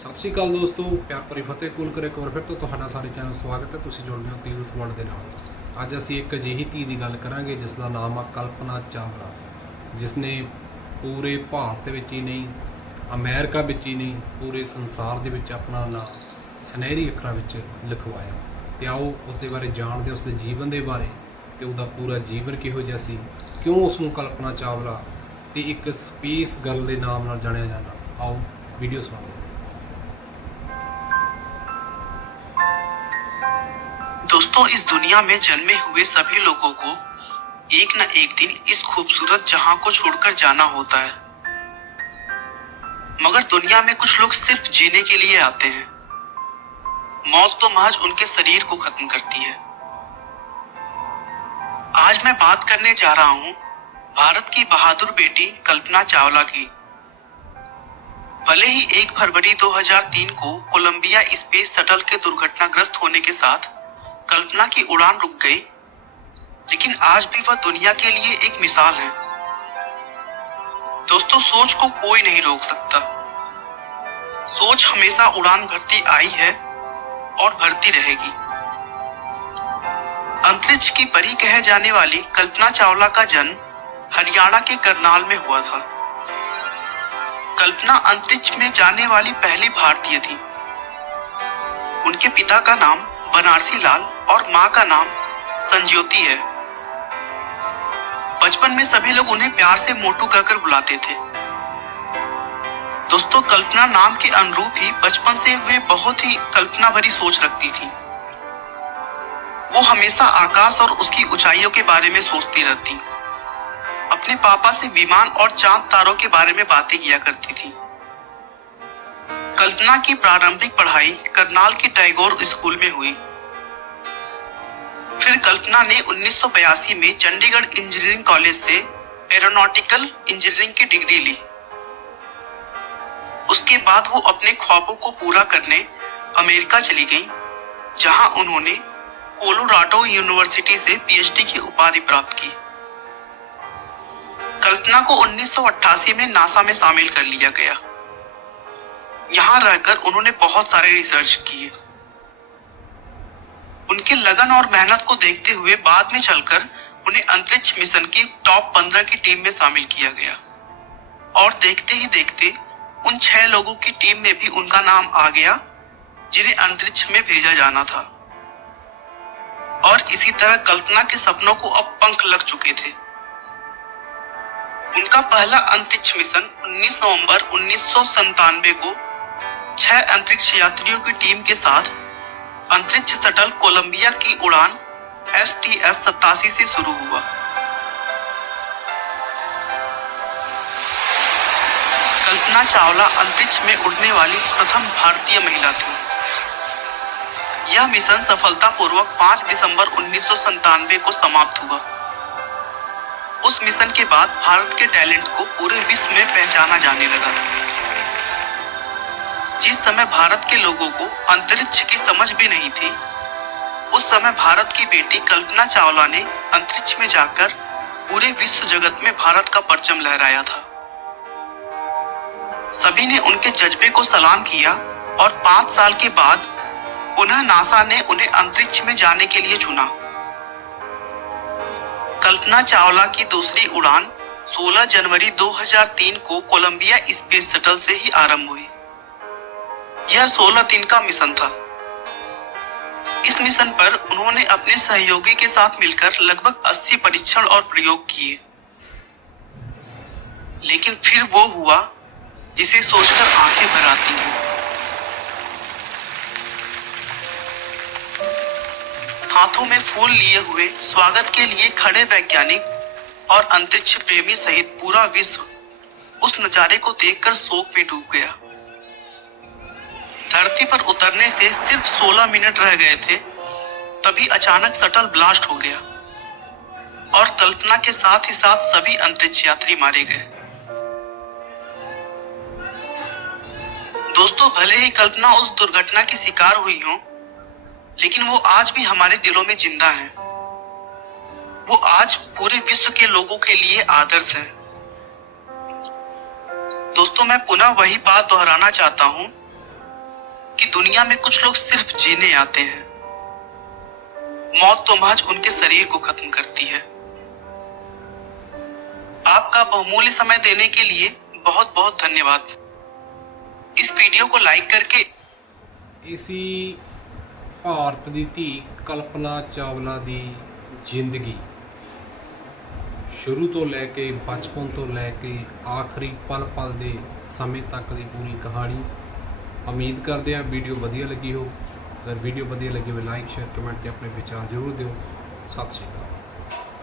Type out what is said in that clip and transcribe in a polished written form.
ਸਤਿ ਸ਼੍ਰੀ ਅਕਾਲ ਦੋਸਤੋ, ਪਿਆਰ ਭਰੀ ਫਤਿਹ ਕੂਲ ਕਰੇ ਇੱਕ ਵਾਰ ਫਿਰ ਤੋਂ ਤੁਹਾਡਾ ਸਾਡੇ ਚੈਨਲ ਸਵਾਗਤ ਹੈ। ਤੁਸੀਂ ਜੁੜ ਗਏ ਹੋ ਤੀਰਥ ਵਰਲਡ ਦੇ ਨਾਲ। ਅੱਜ ਅਸੀਂ ਇੱਕ ਅਜਿਹੀ ਧੀ ਦੀ ਗੱਲ ਕਰਾਂਗੇ ਜਿਸ ਦਾ ਨਾਮ ਆ ਕਲਪਨਾ ਚਾਵਲਾ, ਜਿਸ ਨੇ ਪੂਰੇ ਭਾਰਤ ਵਿੱਚ ਹੀ ਨਹੀਂ, ਅਮਰੀਕਾ ਵਿੱਚ ਹੀ ਨਹੀਂ, ਪੂਰੇ ਸੰਸਾਰ ਦੇ ਵਿੱਚ ਆਪਣਾ ਨਾਮ ਸੁਨਹਿਰੀ ਅੱਖਰਾਂ ਵਿੱਚ ਲਿਖਵਾਇਆ। ਤੇ ਆਓ ਉਸ ਦੇ ਬਾਰੇ ਜਾਣਦੇ, ਉਸ ਦੇ ਜੀਵਨ ਦੇ ਬਾਰੇ, ਤੇ ਉਹਦਾ ਪੂਰਾ ਜੀਵਨ ਕਿਹੋ ਜਿਹਾ ਸੀ, ਕਿਉਂ ਉਸ ਨੂੰ ਕਲਪਨਾ ਚਾਵਲਾ ਤੇ ਇੱਕ ਸਪੇਸ ਗਰਲ ਦੇ ਨਾਮ ਨਾਲ ਜਾਣਿਆ ਜਾਂਦਾ। ਆਓ ਵੀਡੀਓ ਸੁਣਾਓ। दोस्तों, इस दुनिया में जन्मे हुए सभी लोगों को एक न एक दिन इस खूबसूरत जहां को छोड़कर जाना होता है, मगर दुनिया में कुछ लोग सिर्फ जीने के लिए आते हैं। मौत तो महज उनके शरीर को खत्म करती है। आज मैं बात करने जा रहा हूं भारत की बहादुर बेटी कल्पना चावला की। भले ही 1 फरवरी 2003 को कोलंबिया स्पेस शटल के दुर्घटनाग्रस्त होने के साथ कल्पना की उड़ान रुक गई, लेकिन आज भी वह दुनिया के लिए एक मिसाल है। दोस्तों, सोच को कोई नहीं रोक सकता। सोच हमेशा उड़ान भरती आई है और भरती रहेगी। अंतरिक्ष की परी कहे जाने वाली कल्पना चावला का जन्म हरियाणा के करनाल में हुआ था। कल्पना अंतरिक्ष में जाने वाली पहली भारतीय थी। उनके पिता का नाम बनारसी लाल और मां का नाम संज्योति है। बचपन में सभी लोग उन्हें प्यार से मोटू कहकर बुलाते थे। दोस्तों, कल्पना नाम के अनुरूप ही बचपन से वे बहुत ही कल्पना भरी सोच रखती थी। वो हमेशा आकाश और उसकी ऊंचाइयों के बारे में सोचती रहती। अपने पापा से विमान और चांद तारों के बारे में बातें किया करती थी। कल्पना की प्रारंभिक पढ़ाई करनाल के टैगोर स्कूल में हुई। फिर कल्पना ने 1982 में चंडीगढ़ इंजीनियरिंग कॉलेज से एरोनॉटिकल इंजीनियरिंग की डिग्री ली। उसके बाद वो अपने ख्वाबों को पूरा करने अमेरिका चली गई, जहां उन्होंने कोलोराडो यूनिवर्सिटी से पीएचडी की उपाधि प्राप्त की। कल्पना को 1988 में नासा में शामिल कर लिया गया। यहां रहकर उन्होंने बहुत सारे रिसर्च किए। उनके लगन और मेहनत को देखते हुए बाद में चलकर उन्हें अंतरिक्ष मिशन की टॉप 15 की टीम में शामिल किया गया, और देखते ही देखते उन 6 लोगों की टीम में भी उनका नाम आ गया जिन्हें अंतरिक्ष में भेजा जाना था। और इसी तरह कल्पना के सपनों को अब पंख लग चुके थे। उनका पहला अंतरिक्ष मिशन 19 नवंबर 1997 को 6 अंतरिक्ष यात्रियों की टीम के साथ अंतरिक्ष शटल कोलंबिया की उड़ान STS-87 से शुरू हुआ। कल्पना चावला अंतरिक्ष में उड़ने वाली प्रथम भारतीय महिला थी। यह मिशन सफलतापूर्वक 5 दिसंबर 1997 को समाप्त हुआ। उस मिशन के बाद भारत के टैलेंट को पूरे विश्व में पहचाना जाने लगा। जिस समय भारत के लोगों को अंतरिक्ष की समझ भी नहीं थी, उस समय भारत की बेटी कल्पना चावला ने अंतरिक्ष में जाकर पूरे विश्व जगत में भारत का परचम लहराया था। सभी ने उनके जज्बे को सलाम किया, और 5 साल के बाद पुनः नासा ने उन्हें अंतरिक्ष में जाने के लिए चुना। कल्पना चावला की दूसरी उड़ान 16 जनवरी 2003 को कोलंबिया स्पेस शटल से ही आरंभ हुई। यह 16 दिन का मिशन था। इस मिशन पर उन्होंने अपने सहयोगी के साथ मिलकर लगभग 80 परीक्षण और प्रयोग किए, लेकिन फिर वो हुआ जिसे सोचकर आंखें भर आती हैं। हाथों में फूल लिए हुए स्वागत के लिए खड़े वैज्ञानिक और अंतरिक्ष प्रेमी सहित पूरा विश्व उस नजारे को देखकर शोक में डूब गया। धरती पर उतरने से सिर्फ 16 मिनट रह गए थे, तभी अचानक शटल ब्लास्ट हो गया, और कल्पना के साथ ही साथ सभी अंतरिक्ष यात्री मारे गए। दोस्तों, भले ही कल्पना उस दुर्घटना की शिकार हुई हो, लेकिन वो आज भी हमारे दिलों में जिंदा है। वो आज पूरे विश्व के लोगों के लिए आदर्श है। दोस्तों, मैं पुनः वही बात दोहराना चाहता हूं कि दुनिया में कुछ लोग सिर्फ जीने आते हैं, मौत तो महज उनके शरीर को खत्म करती है। आपका बहुमूल्य समय देने के लिए बहुत बहुत धन्यवाद। इस वीडियो को लाइक करके इसी ਭਾਰਤ ਦੀ ਧੀ ਕਲਪਨਾ ਚਾਵਲਾ ਦੀ ਜ਼ਿੰਦਗੀ ਸ਼ੁਰੂ ਤੋਂ ਲੈ ਕੇ ਬਚਪਨ ਤੋਂ ਲੈ ਕੇ ਆਖਰੀ ਪਲ ਪਲ ਦੇ ਸਮੇਂ ਤੱਕ ਦੀ ਪੂਰੀ ਕਹਾਣੀ। ਉਮੀਦ ਕਰਦੇ ਹਾਂ ਵੀਡੀਓ ਵਧੀਆ ਲੱਗੀ ਹੋ। ਅਗਰ ਵੀਡੀਓ ਵਧੀਆ ਲੱਗੀ ਹੋਵੇ ਲਾਈਕ ਸ਼ੇਅਰ ਕਮੈਂਟ ਤੇ ਆਪਣੇ ਵਿਚਾਰ ਜ਼ਰੂਰ ਦਿਓ। ਸਤਿ ਸ਼੍ਰੀ ਅਕਾਲ।